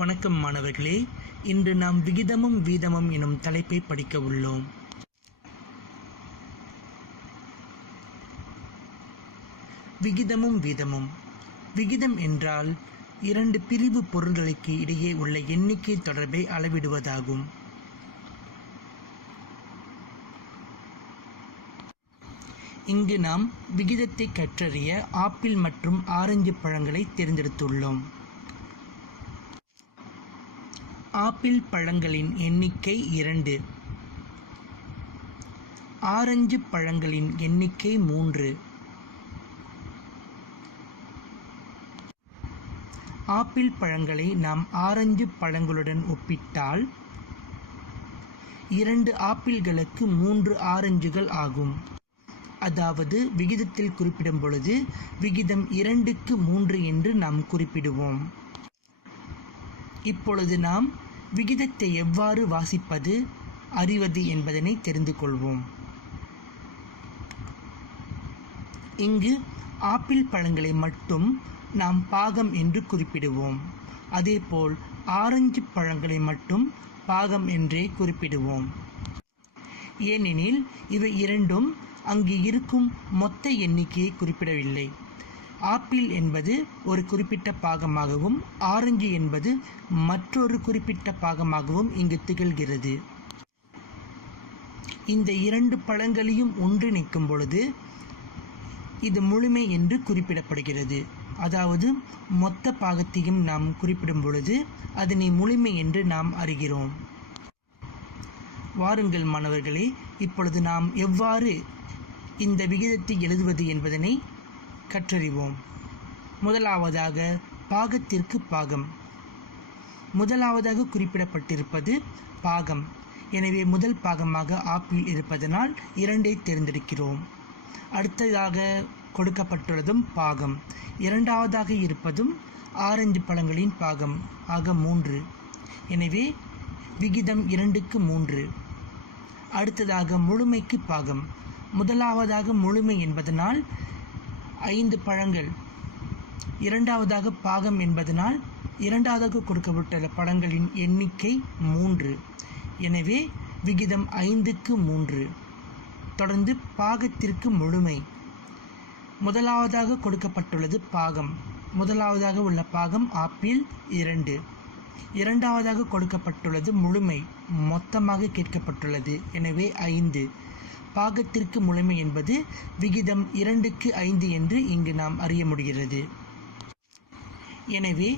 வணக்கம் மாணவர்களே, இன்று நாம் விகிதமும் வீதமும் எனும் தலைப்பை படிக்க உள்ளோம். விகிதமும் வீதமும். விகிதம் என்றால் இரண்டு பிரிவு பொருள்களுக்கு இடையே உள்ள எண்ணிக்கை தொடர்பை அளவிடுவதாகும். இங்கு நாம் விகிதத்தை கற்றறிய ஆப்பிள் மற்றும் ஆரஞ்சு பழங்களை தேர்ந்தெடுத்துள்ளோம். ஆப்பிள் பழங்களின் எண்ணிக்கை 2, ஆரஞ்சு பழங்களின் எண்ணிக்கை 3. ஆப்பிள் பழங்களை நாம் ஆரஞ்சு பழங்களுடன் ஒப்பிட்டால் 2 ஆப்பிள்களுக்கு 3 ஆரஞ்சுகள் ஆகும். அதாவது விகிதத்தில் குறிப்பிடும் பொழுது விகிதம் 2க்கு 3 என்று நாம் குறிப்பிடுவோம். இப்பொழுது நாம் விகிதத்தை எவ்வாறு வாசிப்பது, அறிவது என்பதனை தெரிந்து கொள்வோம். இங்கு ஆப்பிள் பழங்களை மட்டும் நாம் பாகம் என்று குறிப்பிடுவோம். அதேபோல் ஆரஞ்சு பழங்களை மட்டும் பாகம் என்றே குறிப்பிடுவோம். ஏனெனில் இவை இரண்டும் அங்கு இருக்கும் மொத்த எண்ணிக்கையை குறிப்பிடவில்லை. ஆப்பிள் என்பது ஒரு குறிப்பிட்ட பாகமாகவும் ஆரஞ்சு என்பது மற்றொரு குறிப்பிட்ட பாகமாகவும் இங்கு திகழ்கிறது. இந்த 2 பழங்களையும் ஒன்றிணைக்கும் பொழுது இது முழுமை என்று குறிப்பிடப்படுகிறது. அதாவது மொத்த பாகத்தையும் நாம் குறிப்பிடும் பொழுது அதனை முழுமை என்று நாம் அறிகிறோம். வாருங்கள் மாணவர்களே, இப்பொழுது நாம் எவ்வாறு இந்த விகிதத்தை எழுதுவது என்பதனை கற்றறிவோம். முதலாவதாக பாகத்திற்கு பாகம். முதலாவதாக குறிப்பிடப்பட்டிருப்பது பாகம். எனவே முதல் பாகமாக ஆப்பிள் இருப்பதனால் 2ஐ தேர்ந்தெடுக்கிறோம். அடுத்ததாக கொடுக்கப்பட்டுள்ளதும் பாகம். இரண்டாவதாக இருப்பதும் ஆரஞ்சு பழங்களின் பாகம் ஆக 3. எனவே விகிதம் 2க்கு 3. அடுத்ததாக முழுமைக்கு பாகம். முதலாவதாக முழுமை என்பதனால் 5 பழங்கள், இரண்டாவதாக பாகம் என்பதனால் இரண்டாவதாக கொடுக்கப்பட்டுள்ள பழங்களின் எண்ணிக்கை 3. எனவே விகிதம் 5க்கு 3. தொடர்ந்து பாகத்திற்கு முழுமை. முதலாவதாக கொடுக்கப்பட்டுள்ளது பாகம். முதலாவதாக உள்ள பாகம் ஆப்பிள் 2. இரண்டாவதாக கொடுக்கப்பட்டுள்ளது முழுமை, மொத்தமாக கேட்கப்பட்டுள்ளது. எனவே 5. பாகத்திற்கு முழுமை என்பது விகிதம் 2க்கு 5 என்று இங்கு நாம் அறிய முடிகிறது. எனவே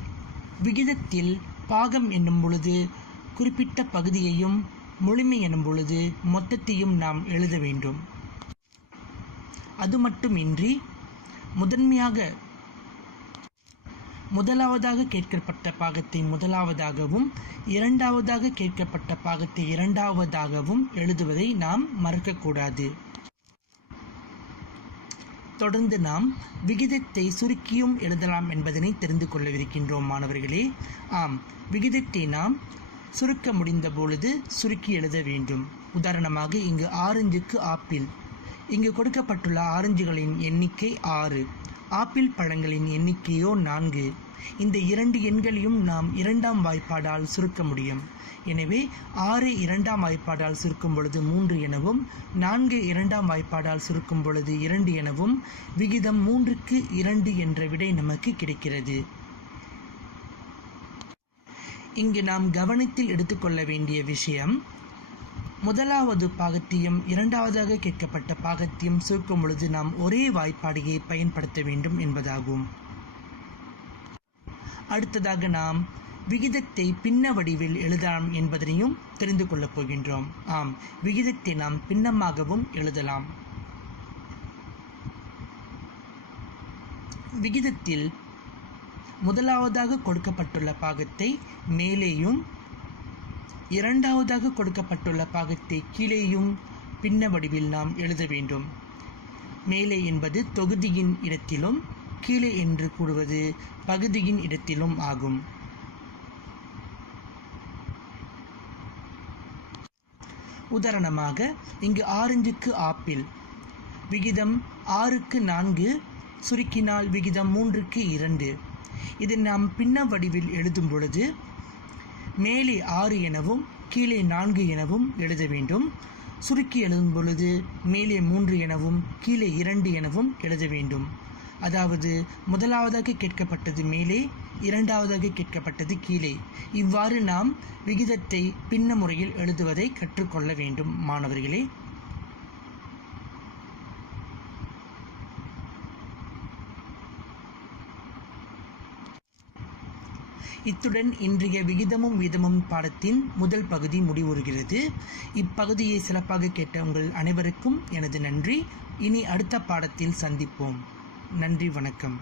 விகிதத்தில் பாகம் என்னும் பொழுது குறிப்பிட்ட பகுதியையும், முழுமை எனும் பொழுது மொத்தத்தையும் நாம் எழுத வேண்டும். அது மட்டுமின்றி முதலாவதாக கேட்கப்பட்ட பாகத்தை முதலாவதாகவும் இரண்டாவதாக கேட்கப்பட்ட பாகத்தை இரண்டாவதாகவும் எழுதுவதை நாம் மறக்கக்கூடாது. தொடர்ந்து நாம் விகிதத்தை சுருக்கியும் எழுதலாம் என்பதனை தெரிந்து கொள்ளவிருக்கின்றோம் மாணவர்களே. ஆம், விகிதத்தை நாம் சுருக்க முடிந்த பொழுது சுருக்கி எழுத வேண்டும். உதாரணமாக இங்கு ஆரஞ்சுக்கு ஆப்பிள். இங்கு கொடுக்கப்பட்டுள்ள ஆரஞ்சுகளின் எண்ணிக்கை 6, ஆப்பிள் பழங்களின் எண்ணிக்கையோ 4. இந்த 2 எண்களையும் நாம் 2ஆம் வாய்ப்பாடால் சுருக்க முடியும். எனவே 6 2ஆம் வாய்ப்பாடால் சுருக்கும் பொழுது 3 எனவும், 4 2ஆம் வாய்ப்பாடால் சுருக்கும் பொழுது 2 எனவும், விகிதம் 3க்கு 2 என்ற விடை நமக்கு கிடைக்கிறது. இங்கு நாம் கவனத்தில் எடுத்துக்கொள்ள வேண்டிய விஷயம், முதலாவது பாகத்தையும் இரண்டாவதாக கேட்கப்பட்ட பாகத்தையும் சுருக்கும் பொழுது நாம் ஒரே வாய்ப்பாடையை பயன்படுத்த வேண்டும் என்பதாகும். அடுத்ததாக நாம் விகிதத்தை பின்ன வடிவில் எழுதலாம் என்பதனையும் தெரிந்து கொள்ளப் போகின்றோம். ஆம், விகிதத்தை நாம் பின்னமாகவும் எழுதலாம். விகிதத்தில் முதலாவதாக கொடுக்கப்பட்டுள்ள பாகத்தை மேலேயும், இரண்டாவதாக கொடுக்கப்பட்டுள்ள பாகத்தை கீழேயும் பின்ன வடிவில் நாம் எழுத வேண்டும். மேலே என்பது தொகுதியின் இடத்திலும், கீழே என்று கூறுவது பகுதியின் இடத்திலும் ஆகும். உதாரணமாக இங்கு ஆரஞ்சுக்கு ஆப்பிள். விகிதம் 6க்கு 4, சுருக்கினால் விகிதம் 3க்கு 2. இதை நாம் பின்ன வடிவில் எழுதும் பொழுது மேலே 6 எனவும் கீழே 4 எனவும் எழுத வேண்டும். சுருக்கி எழுதும் பொழுது மேலே 3 எனவும் கீழே 2 எனவும் எழுத வேண்டும். அதாவது முதலாவதாக கேட்கப்பட்டது மேலே, இரண்டாவதாக கேட்கப்பட்டது கீழே. இவ்வாறு நாம் விகிதத்தை பின்ன முறையில் எழுதுவதை கற்றுக்கொள்ள வேண்டும் மாணவர்களே. இத்துடன் இன்றைய விகிதமும் வீதமும் பாடத்தின் முதல் பகுதி முடிவுறுகிறது. இப்பகுதியை சிறப்பாக கேட்ட உங்கள் அனைவருக்கும் எனது நன்றி. இனி அடுத்த பாடத்தில் சந்திப்போம். நன்றி, வணக்கம்.